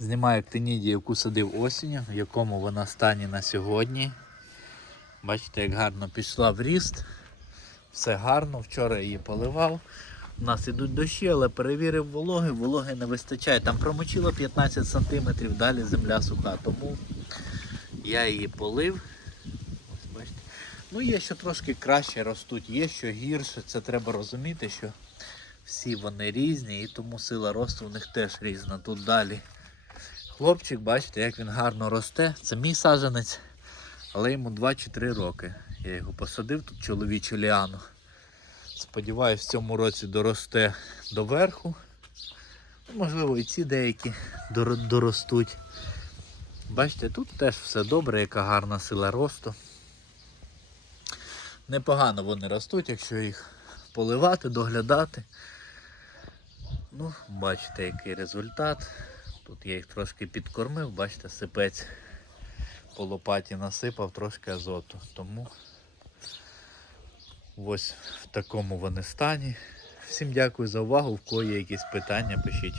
Знімаю ктинідію, яку садив осінню, в якому вона стані на сьогодні. Бачите, як гарно пішла в ріст. Все гарно. Вчора її поливав. У нас ідуть дощі, але перевірив вологи, вологи не вистачає. Там промочило 15 см, далі земля суха. Тому я її полив. Ось бачите. Ну, є що трошки краще ростуть, є що гірше. Це треба розуміти, що всі вони різні, і тому сила росту у них теж різна. Тут далі. Хлопчик, бачите, як він гарно росте. Це мій саджанець, але йому 2 чи 3 роки. Я його посадив, тут чоловічу ліану. Сподіваюсь, в цьому році доросте до верху. Ну, Можливо, і ці деякі доростуть. Бачите, тут теж все добре, яка гарна сила росту. Непогано вони ростуть, якщо їх поливати, доглядати. Ну, бачите, який результат. Тут я їх трошки підкормив, бачите, сипець по лопаті насипав трошки азоту. Тому ось в такому вони стані. Всім дякую за увагу. В кого є якісь питання, пишіть.